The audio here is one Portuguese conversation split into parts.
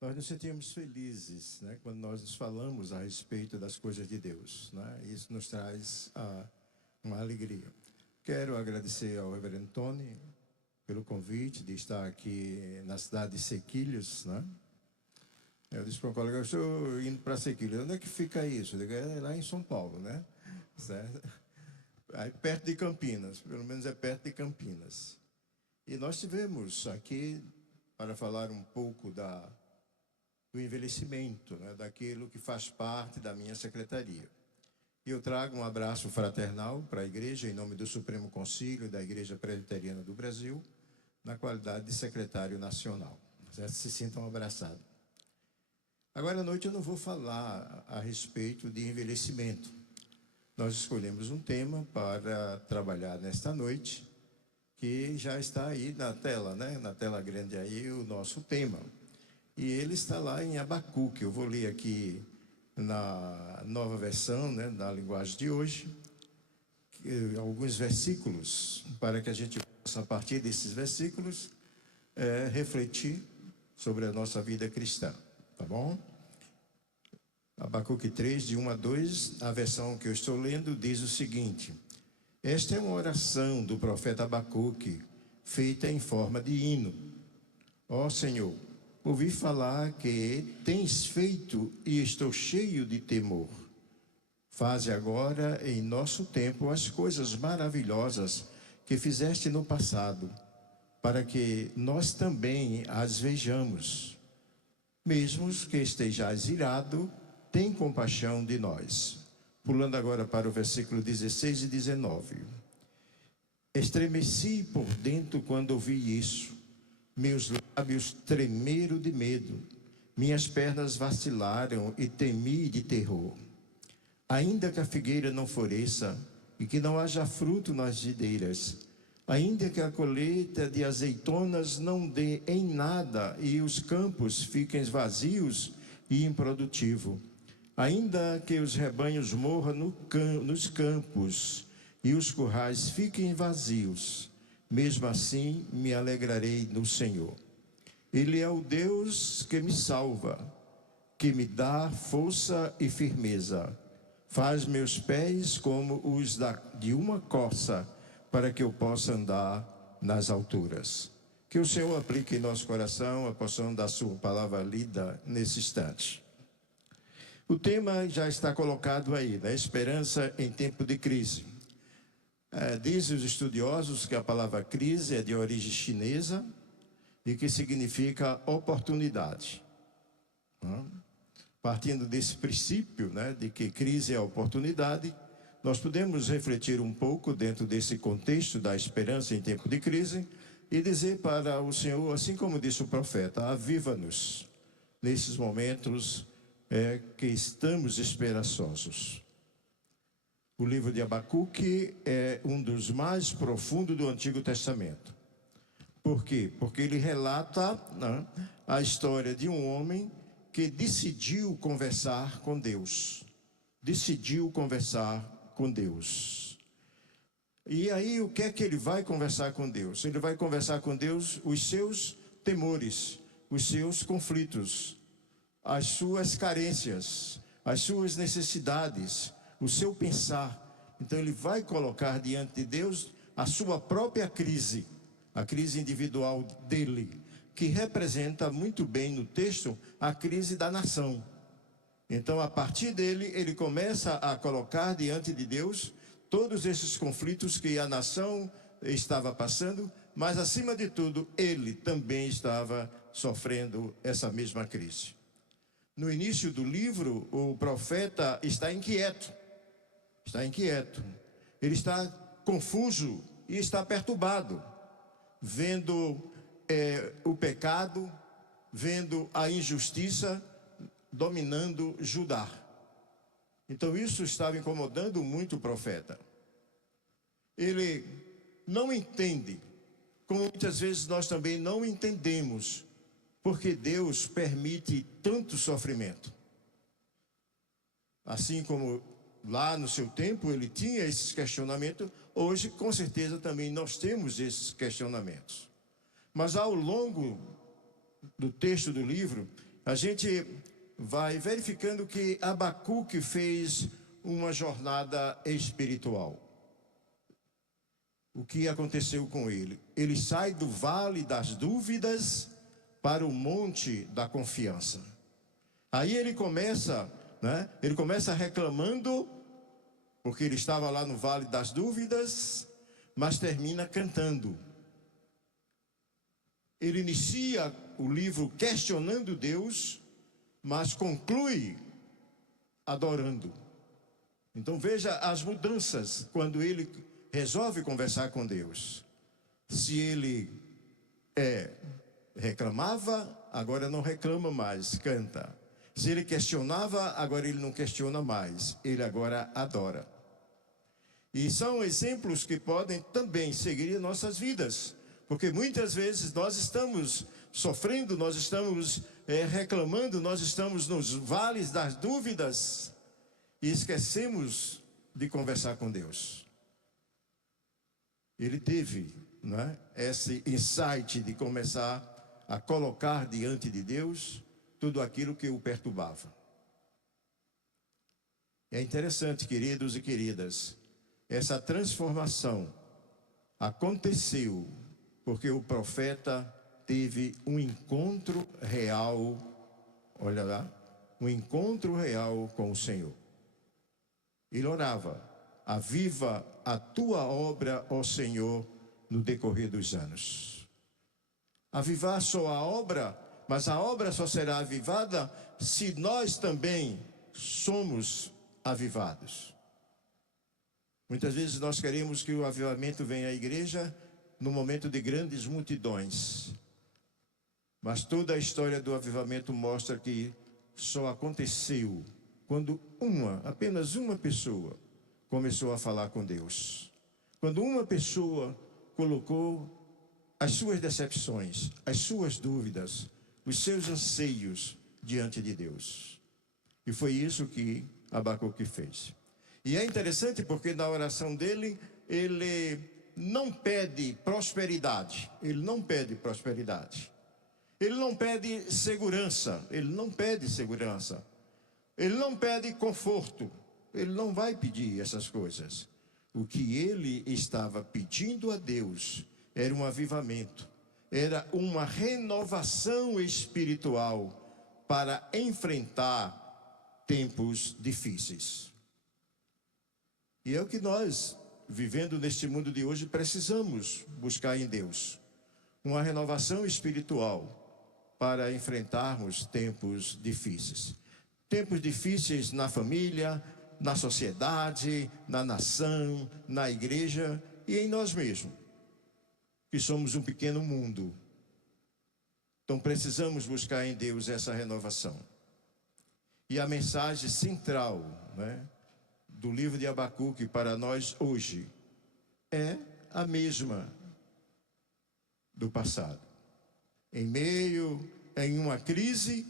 Nós nos sentimos felizes, né, quando nós nos falamos a respeito das coisas de Deus, né? Isso nos traz uma alegria. Quero agradecer ao reverendo Tony pelo convite de estar aqui na cidade de Sequilhos, né? Eu disse para um colega, eu estou indo para Sequilhos. Onde é que fica isso? Eu digo, é lá em São Paulo, né? Certo? Aí, perto de Campinas, pelo menos é perto de Campinas. E nós estivemos aqui para falar um pouco do envelhecimento, né, daquilo que faz parte da minha secretaria. E eu trago um abraço fraternal para a igreja, em nome do Supremo Concílio da Igreja Presbiteriana do Brasil, na qualidade de secretário nacional. Se sintam abraçados. Agora à noite eu não vou falar a respeito de envelhecimento. Nós escolhemos um tema para trabalhar nesta noite, que já está aí na tela, né? Na tela grande aí o nosso tema. E ele está lá em Abacuque. Eu vou ler aqui na nova versão, né, na linguagem de hoje, alguns versículos, para que a gente possa, a partir desses versículos, refletir sobre a nossa vida cristã. Tá bom? Abacuque 3, de 1 a 2, a versão que eu estou lendo, diz o seguinte: esta é uma oração do profeta Abacuque, feita em forma de hino. Ó Senhor, ouvi falar que tens feito e estou cheio de temor. Faze agora em nosso tempo as coisas maravilhosas que fizeste no passado, para que nós também as vejamos. Mesmo que estejais irado, tem compaixão de nós. Pulando agora para o versículo 16 e 19. Estremeci por dentro quando ouvi isso. Meus lábios tremeram de medo. Minhas pernas vacilaram e temi de terror. Ainda que a figueira não floresça e que não haja fruto nas videiras, ainda que a colheita de azeitonas não dê em nada e os campos fiquem vazios e improdutivos, ainda que os rebanhos morram nos campos e os currais fiquem vazios, mesmo assim me alegrarei no Senhor. Ele é o Deus que me salva, que me dá força e firmeza. Faz meus pés como os de uma corça, para que eu possa andar nas alturas. Que o Senhor aplique em nosso coração a porção da sua palavra lida nesse instante. O tema já está colocado aí, né? Esperança em tempo de crise. Dizem os estudiosos que a palavra crise é de origem chinesa e que significa oportunidade. Partindo desse princípio, né, de que crise é oportunidade, nós podemos refletir um pouco dentro desse contexto da esperança em tempo de crise e dizer para o Senhor, assim como disse o profeta, aviva-nos nesses momentos que estamos esperançosos. O livro de Abacuque é um dos mais profundos do Antigo Testamento. Por quê? Porque ele relata, né, a história de um homem que decidiu conversar com Deus. Decidiu conversar com Deus. E aí, o que é que ele vai conversar com Deus? Ele vai conversar com Deus os seus temores, os seus conflitos, as suas carências, as suas necessidades, o seu pensar. Então ele vai colocar diante de Deus a sua própria crise, a crise individual dele, que representa muito bem no texto a crise da nação. Então, a partir dele, ele começa a colocar diante de Deus todos esses conflitos que a nação estava passando, mas acima de tudo, ele também estava sofrendo essa mesma crise. No início do livro, o profeta está inquieto. Ele está confuso e está perturbado, vendo o pecado, vendo a injustiça dominando Judá. Então isso estava incomodando muito o profeta. Ele não entende, como muitas vezes nós também não entendemos, porque Deus permite tanto sofrimento. Assim como lá no seu tempo ele tinha esses questionamentos, hoje com certeza também nós temos esses questionamentos. Mas ao longo do texto do livro, a gente vai verificando que Abacuque fez uma jornada espiritual. O que aconteceu com ele? Ele sai do vale das dúvidas para o monte da confiança. Aí ele começa, né? Ele começa reclamando, porque ele estava lá no vale das dúvidas, mas termina cantando. Ele inicia o livro questionando Deus, mas conclui adorando. Então veja as mudanças quando ele resolve conversar com Deus. Se ele reclamava, agora não reclama mais, canta. Se ele questionava, agora ele não questiona mais, ele agora adora. E são exemplos que podem também seguir em nossas vidas, porque muitas vezes nós estamos sofrendo, nós estamos reclamando, nós estamos nos vales das dúvidas e esquecemos de conversar com Deus. Ele teve, né, esse insight de começar a colocar diante de Deus tudo aquilo que o perturbava. É interessante, queridos e queridas, essa transformação aconteceu porque o profeta teve um encontro real, olha lá, um encontro real com o Senhor. Ele orava: aviva a tua obra, ó Senhor, no decorrer dos anos. Avivar só a obra, mas a obra só será avivada se nós também somos avivados. Muitas vezes nós queremos que o avivamento venha à igreja no momento de grandes multidões. Mas toda a história do avivamento mostra que só aconteceu quando apenas uma pessoa começou a falar com Deus. Quando uma pessoa colocou as suas decepções, as suas dúvidas, os seus anseios diante de Deus. E foi isso que Abacuque fez. E é interessante porque na oração dele, ele não pede prosperidade. Ele não pede prosperidade. Ele não pede segurança. Ele não pede segurança. Ele não pede conforto. Ele não vai pedir essas coisas. O que ele estava pedindo a Deus era um avivamento. Era uma renovação espiritual para enfrentar tempos difíceis. E é o que nós, vivendo neste mundo de hoje, precisamos buscar em Deus. Uma renovação espiritual para enfrentarmos tempos difíceis. Tempos difíceis na família, na sociedade, na nação, na igreja e em nós mesmos, que somos um pequeno mundo. Então precisamos buscar em Deus essa renovação. E a mensagem central, né, do livro de Abacuque para nós hoje é a mesma do passado. Em uma crise,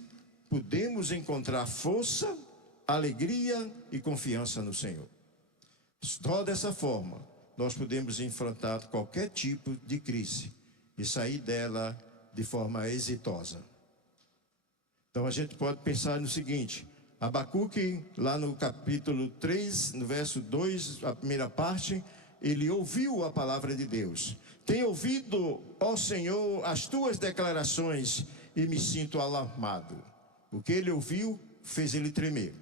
podemos encontrar força, alegria e confiança no Senhor. Só dessa forma, nós podemos enfrentar qualquer tipo de crise e sair dela de forma exitosa. Então a gente pode pensar no seguinte: Abacuque, lá no capítulo 3, no verso 2, a primeira parte, ele ouviu a palavra de Deus. Tenho ouvido, ó Senhor, as tuas declarações e me sinto alarmado. O que ele ouviu fez ele tremer.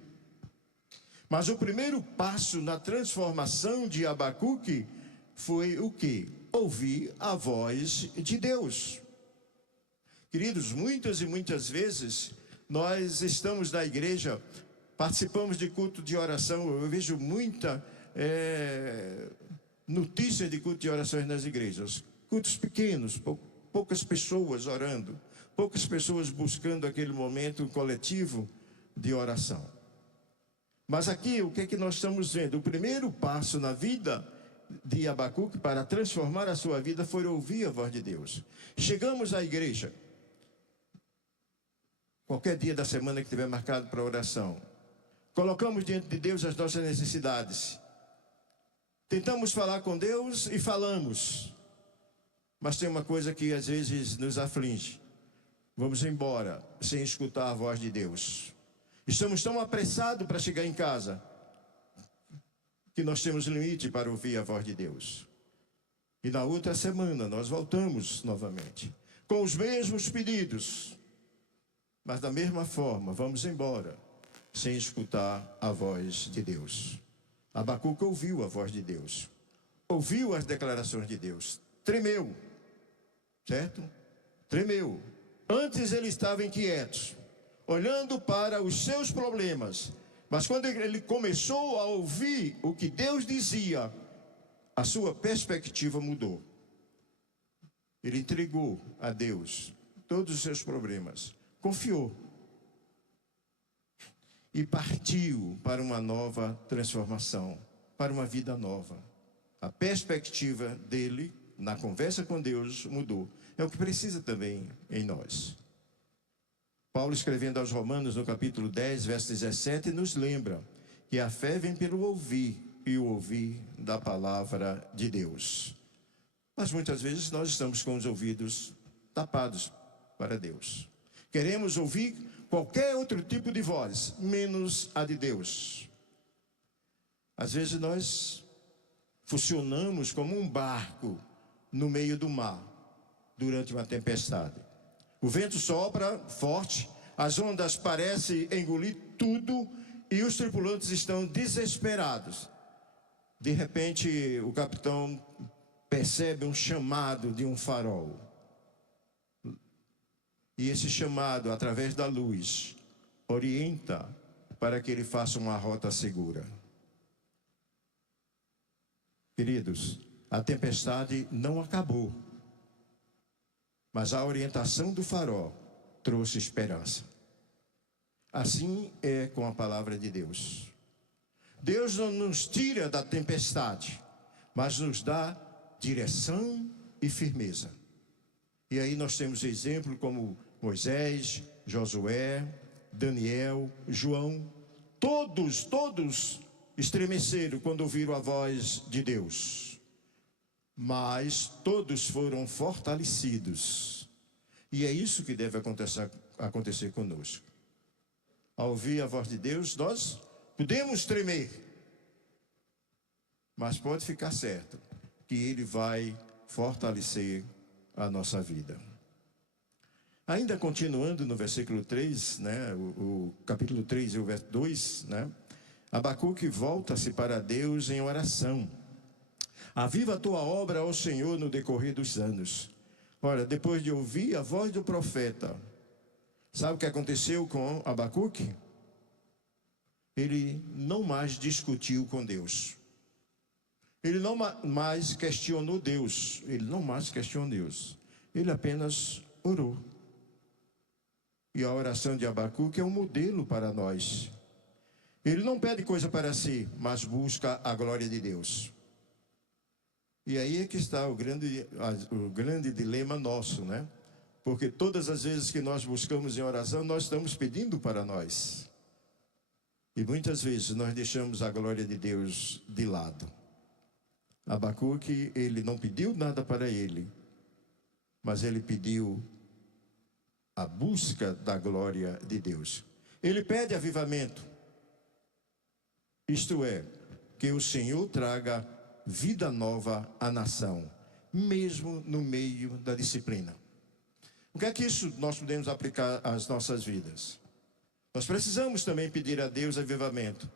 Mas o primeiro passo na transformação de Abacuque foi o quê? Ouvir a voz de Deus. Queridos, muitas e muitas vezes nós estamos na igreja, participamos de culto de oração. Eu vejo muita notícia de culto de orações nas igrejas. Cultos pequenos, poucas pessoas orando, poucas pessoas buscando aquele momento coletivo de oração. Mas aqui, o que é que nós estamos vendo? O primeiro passo na vida de Abacuque para transformar a sua vida foi ouvir a voz de Deus. Chegamos à igreja, qualquer dia da semana que tiver marcado para oração, colocamos diante de Deus as nossas necessidades, tentamos falar com Deus e falamos, mas tem uma coisa que às vezes nos aflige: vamos embora sem escutar a voz de Deus. Estamos tão apressados para chegar em casa que nós temos limite para ouvir a voz de Deus. E na outra semana nós voltamos novamente, com os mesmos pedidos, mas da mesma forma vamos embora, sem escutar a voz de Deus. Abacuque ouviu a voz de Deus, ouviu as declarações de Deus, tremeu, certo? Tremeu. Antes ele estava inquieto, olhando para os seus problemas, mas quando ele começou a ouvir o que Deus dizia, a sua perspectiva mudou. Ele entregou a Deus todos os seus problemas, confiou e partiu para uma nova transformação, para uma vida nova. A perspectiva dele na conversa com Deus mudou. É o que precisa também em nós. Paulo, escrevendo aos Romanos, no capítulo 10, verso 17, nos lembra que a fé vem pelo ouvir, e o ouvir da palavra de Deus. Mas muitas vezes nós estamos com os ouvidos tapados para Deus. Queremos ouvir qualquer outro tipo de voz, menos a de Deus. Às vezes nós funcionamos como um barco no meio do mar, durante uma tempestade. O vento sopra forte, as ondas parecem engolir tudo e os tripulantes estão desesperados. De repente, o capitão percebe um chamado de um farol. E esse chamado, através da luz, orienta para que ele faça uma rota segura. Queridos, a tempestade não acabou, mas a orientação do farol trouxe esperança. Assim é com a palavra de Deus. Deus não nos tira da tempestade, mas nos dá direção e firmeza. E aí nós temos exemplo como Moisés, Josué, Daniel, João. Todos estremeceram quando ouviram a voz de Deus. Mas todos foram fortalecidos. E é isso que deve acontecer conosco. Ao ouvir a voz de Deus, nós podemos tremer, mas pode ficar certo que Ele vai fortalecer a nossa vida. Ainda continuando no versículo 3, né, o capítulo 3 e o verso 2, né, Abacuque volta-se para Deus em oração. Aviva a tua obra, ó Senhor, no decorrer dos anos. Ora, depois de ouvir a voz do profeta, sabe o que aconteceu com Abacuque? Ele não mais discutiu com Deus. Ele não mais questionou Deus. Ele apenas orou. E a oração de Abacuque é um modelo para nós. Ele não pede coisa para si, mas busca a glória de Deus. E aí é que está o grande dilema nosso, né? Porque todas as vezes que nós buscamos em oração, nós estamos pedindo para nós. E muitas vezes nós deixamos a glória de Deus de lado. Abacuque, ele não pediu nada para ele, mas ele pediu a busca da glória de Deus. Ele pede avivamento. Isto é, que o Senhor traga vida nova à nação, mesmo no meio da disciplina. O que é que isso nós podemos aplicar às nossas vidas? Nós precisamos também pedir a Deus avivamento,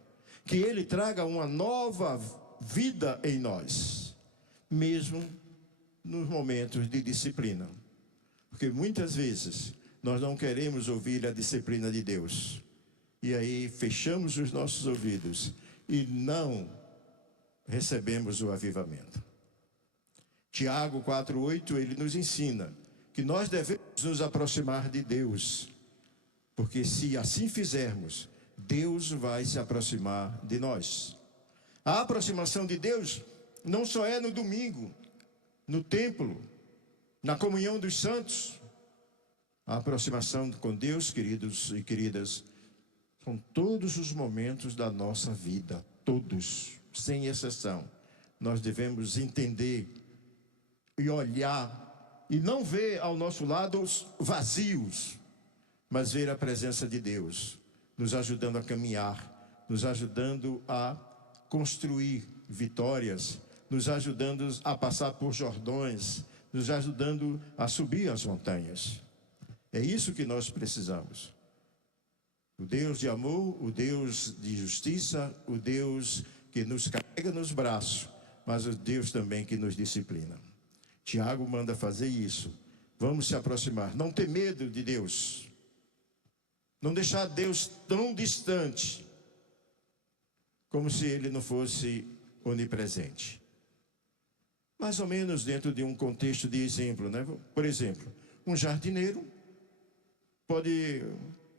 que Ele traga uma nova vida em nós, mesmo nos momentos de disciplina. Porque muitas vezes nós não queremos ouvir a disciplina de Deus. E aí fechamos os nossos ouvidos e não recebemos o avivamento. Tiago 4:8, ele nos ensina que nós devemos nos aproximar de Deus, porque se assim fizermos, Deus vai se aproximar de nós. A aproximação de Deus não só é no domingo, no templo, na comunhão dos santos. A aproximação com Deus, queridos e queridas, são todos os momentos da nossa vida, todos, sem exceção. Nós devemos entender e olhar e não ver ao nosso lado os vazios, mas ver a presença de Deus, nos ajudando a caminhar, nos ajudando a construir vitórias, nos ajudando a passar por Jordões, nos ajudando a subir as montanhas. É isso que nós precisamos. O Deus de amor, o Deus de justiça, o Deus que nos carrega nos braços, mas o Deus também que nos disciplina. Tiago manda fazer isso. Vamos se aproximar. Não ter medo de Deus. Não deixar Deus tão distante, como se Ele não fosse onipresente. Mais ou menos dentro de um contexto de exemplo, né? Por exemplo, um jardineiro pode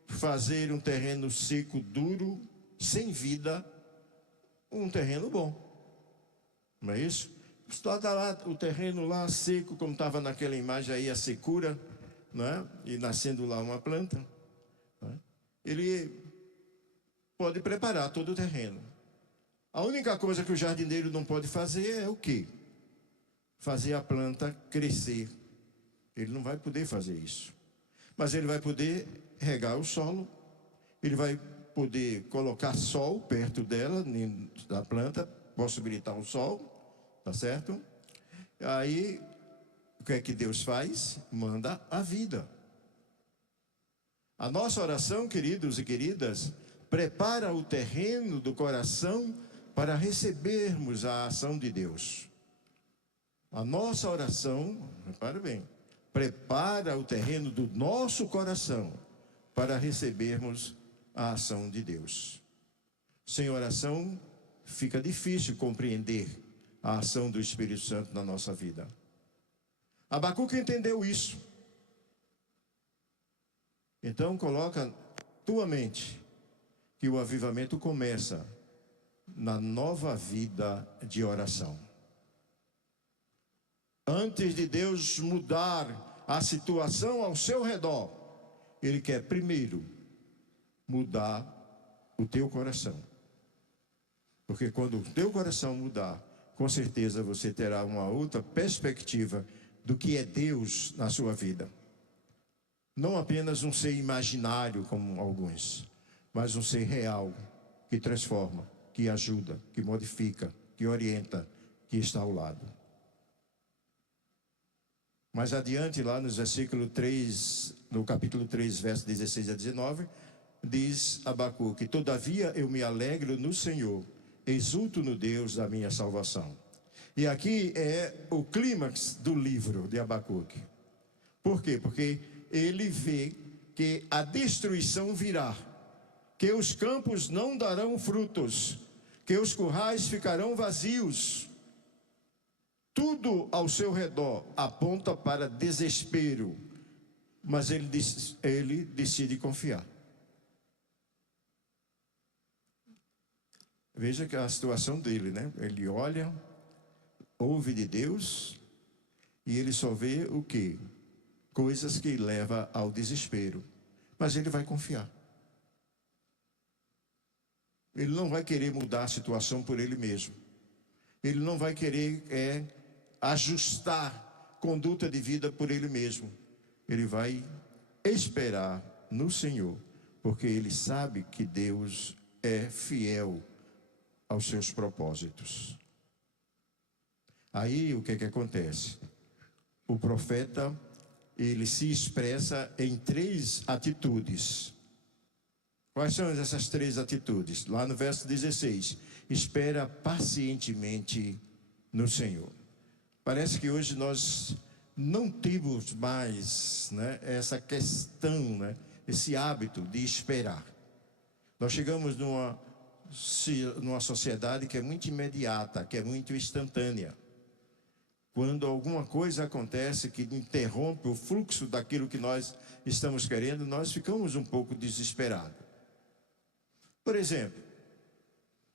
fazer um terreno seco, duro, sem vida, um terreno bom. Não é isso? Está lá o terreno lá seco, como estava naquela imagem aí, a secura, não é? E nascendo lá uma planta. Não é? Ele pode preparar todo o terreno. A única coisa que o jardineiro não pode fazer é o quê? Fazer a planta crescer. Ele não vai poder fazer isso. Mas ele vai poder regar o solo, ele vai poder colocar sol perto dela, da planta, possibilitar o sol, tá certo? Aí, o que é que Deus faz? Manda a vida. A nossa oração, queridos e queridas, prepara o terreno do coração para recebermos a ação de Deus. A nossa oração, repare bem, prepara o terreno do nosso coração para recebermos a ação de Deus. Sem oração, fica difícil compreender a ação do Espírito Santo na nossa vida. Abacuque entendeu isso. Então, coloca tua mente que o avivamento começa na nova vida de oração. Antes de Deus mudar a situação ao seu redor, Ele quer primeiro mudar o teu coração. Porque quando o teu coração mudar, com certeza você terá uma outra perspectiva do que é Deus na sua vida. Não apenas um ser imaginário como alguns, mas um ser real, que transforma, que ajuda, que modifica, que orienta, que está ao lado. Mais adiante, lá nos versículo 3, no capítulo 3, versos 16 a 19, diz Abacuque: todavia eu me alegro no Senhor, exulto no Deus da minha salvação. E aqui é o clímax do livro de Abacuque. Por quê? Porque ele vê que a destruição virá, que os campos não darão frutos, que os currais ficarão vazios. Tudo ao seu redor aponta para desespero, mas ele decide confiar. Veja que a situação dele, né? Ele olha, ouve de Deus e ele só vê o quê? Coisas que levam ao desespero. Mas ele vai confiar. Ele não vai querer mudar a situação por ele mesmo. Ele não vai querer ajustar conduta de vida por ele mesmo. Ele vai esperar no Senhor, porque ele sabe que Deus é fiel aos seus propósitos. Aí o que acontece? O profeta, ele se expressa em 3 atitudes. Quais são essas 3 atitudes? Lá no verso 16: espera pacientemente no Senhor. Parece que hoje nós não temos mais, né, essa questão, né, esse hábito de esperar. Nós chegamos numa sociedade que é muito imediata, que é muito instantânea. Quando alguma coisa acontece que interrompe o fluxo daquilo que nós estamos querendo, nós ficamos um pouco desesperados. Por exemplo,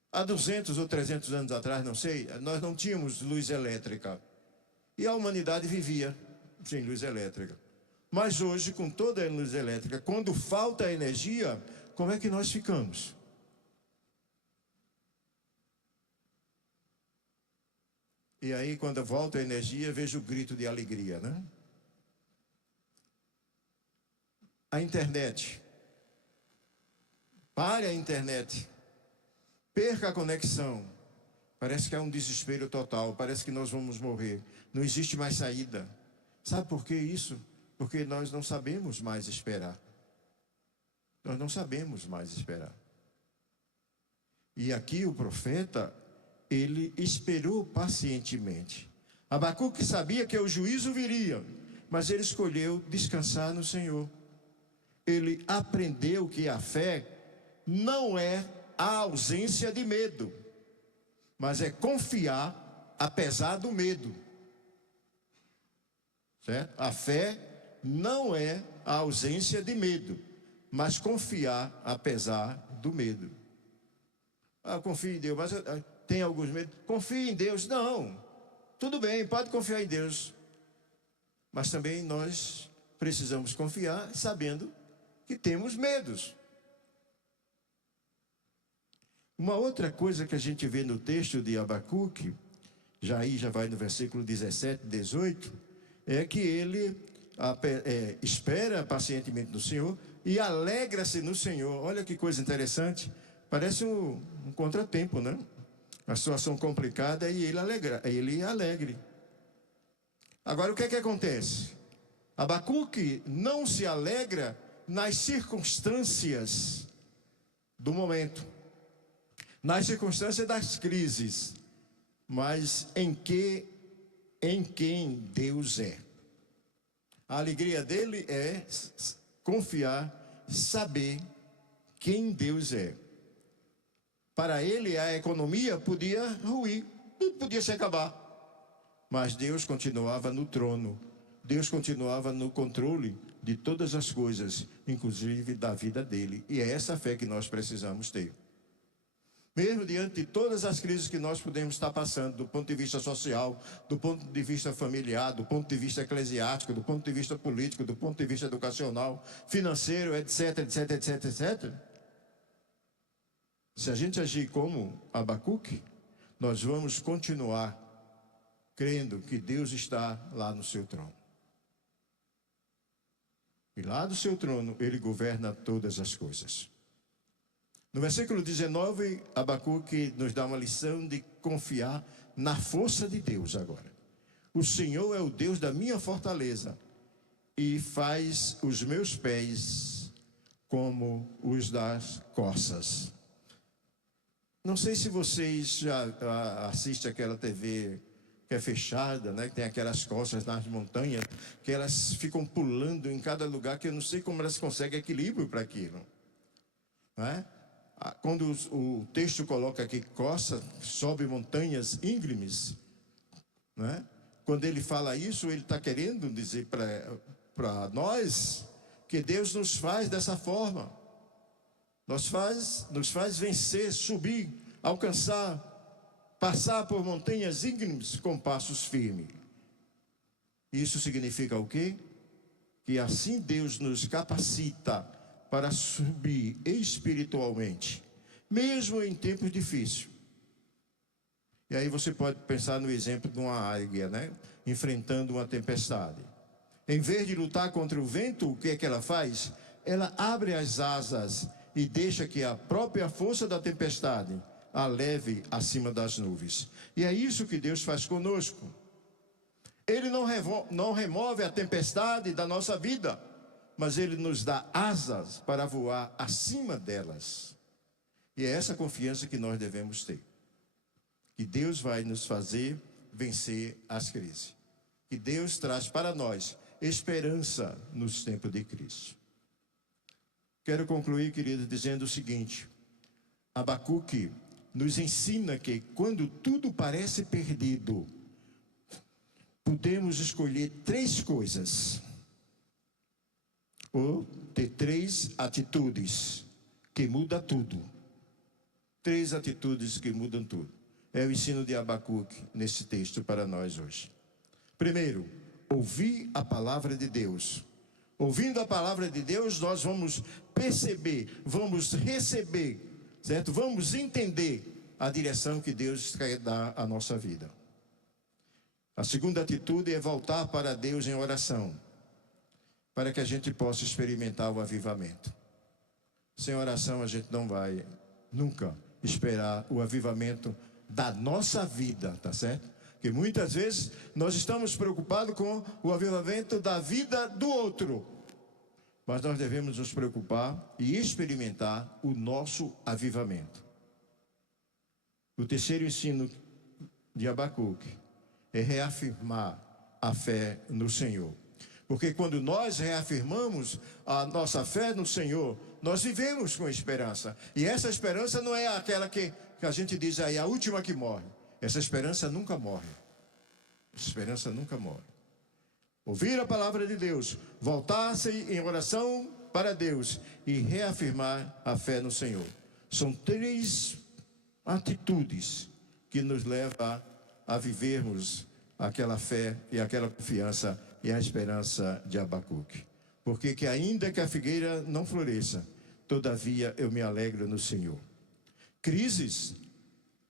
há 200 ou 300 anos atrás, não sei, nós não tínhamos luz elétrica. E a humanidade vivia sem luz elétrica. Mas hoje, com toda a luz elétrica, quando falta energia, como é que nós ficamos? E aí, quando volta a energia, vejo o grito de alegria, né? a internet. Pare a internet. Perca a conexão. Parece que há um desespero total. Parece que nós vamos morrer. Não existe mais saída. Sabe por que isso? Porque nós não sabemos mais esperar. Nós não sabemos mais esperar. E aqui o profeta, ele esperou pacientemente. Abacuque sabia que o juízo viria, mas ele escolheu descansar no Senhor. Ele aprendeu que a fé não é a ausência de medo, mas é confiar apesar do medo. Certo? A fé não é a ausência de medo, mas confiar apesar do medo. Ah, confio em Deus, mas tem alguns medos. Confie em Deus. Não. Tudo bem, pode confiar em Deus. Mas também nós precisamos confiar sabendo que temos medos. Uma outra coisa que a gente vê no texto de Abacuque, já vai no versículo 17, 18, é que ele espera pacientemente no Senhor e alegra-se no Senhor. Olha que coisa interessante. Parece um contratempo, né? A situação complicada e ele alegre. Agora, o que é que acontece? Abacuque não se alegra nas circunstâncias do momento, nas circunstâncias das crises, mas em quem Deus é. A alegria dele é confiar, saber quem Deus é. Para ele, a economia podia ruir, tudo podia se acabar. Mas Deus continuava no trono. Deus continuava no controle de todas as coisas, inclusive da vida dele. E é essa fé que nós precisamos ter. Mesmo diante de todas as crises que nós podemos estar passando, do ponto de vista social, do ponto de vista familiar, do ponto de vista eclesiástico, do ponto de vista político, do ponto de vista educacional, financeiro, etc, etc, etc, etc. Se a gente agir como Abacuque, nós vamos continuar crendo que Deus está lá no seu trono. E lá do seu trono, ele governa todas as coisas. No versículo 19, Abacuque nos dá uma lição de confiar na força de Deus agora. O Senhor é o Deus da minha fortaleza e faz os meus pés como os das corças. Não sei se vocês já assistem aquela TV que é fechada, né? Que tem aquelas corças nas montanhas, que elas ficam pulando em cada lugar, que eu não sei como elas conseguem equilíbrio para aquilo. Não é? Quando o texto coloca aqui corça, sobe montanhas íngremes, não é? Quando ele fala isso, ele está querendo dizer para nós que Deus nos faz dessa forma. Nos faz vencer, subir, alcançar, passar por montanhas íngremes com passos firmes. Isso significa o quê? Que assim Deus nos capacita para subir espiritualmente, mesmo em tempos difíceis. E aí você pode pensar no exemplo de uma águia, né? Enfrentando uma tempestade. Em vez de lutar contra o vento, o que é que ela faz? Ela abre as asas e deixa que a própria força da tempestade a leve acima das nuvens. E é isso que Deus faz conosco. Ele não remove a tempestade da nossa vida, mas Ele nos dá asas para voar acima delas. E é essa confiança que nós devemos ter. Que Deus vai nos fazer vencer as crises. Que Deus traz para nós esperança nos tempos de crise. Quero concluir, querido, dizendo o seguinte. Abacuque nos ensina que quando tudo parece perdido, podemos escolher 3 coisas. Ou ter 3 atitudes que mudam tudo. 3 atitudes que mudam tudo. É o ensino de Abacuque nesse texto para nós hoje. Primeiro, ouvir a palavra de Deus. Ouvindo a palavra de Deus, nós vamos perceber, vamos receber, certo? Vamos entender a direção que Deus quer dar à nossa vida. A segunda atitude é voltar para Deus em oração. para que a gente possa experimentar o avivamento. Sem oração a gente não vai nunca esperar o avivamento da nossa vida, tá certo? Porque muitas vezes nós estamos preocupados com o avivamento da vida do outro. Mas nós devemos nos preocupar e experimentar o nosso avivamento. O terceiro ensino de Abacuque é reafirmar a fé no Senhor. Porque quando nós reafirmamos a nossa fé no Senhor, nós vivemos com esperança. E essa esperança não é aquela que a gente diz aí, a última que morre. Essa esperança nunca morre. Essa esperança nunca morre. Ouvir a palavra de Deus, voltar-se em oração para Deus e reafirmar a fé no Senhor. São 3 atitudes que nos levam a vivermos aquela fé e aquela confiança e a esperança de Abacuque. Porque que ainda que a figueira não floresça, todavia eu me alegro no Senhor. Crises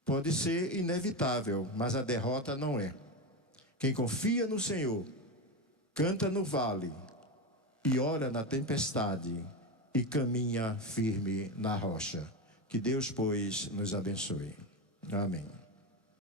pode ser inevitável, mas a derrota não é. Quem confia no Senhor, canta no vale e ora na tempestade e caminha firme na rocha. Que Deus, pois, nos abençoe. Amém.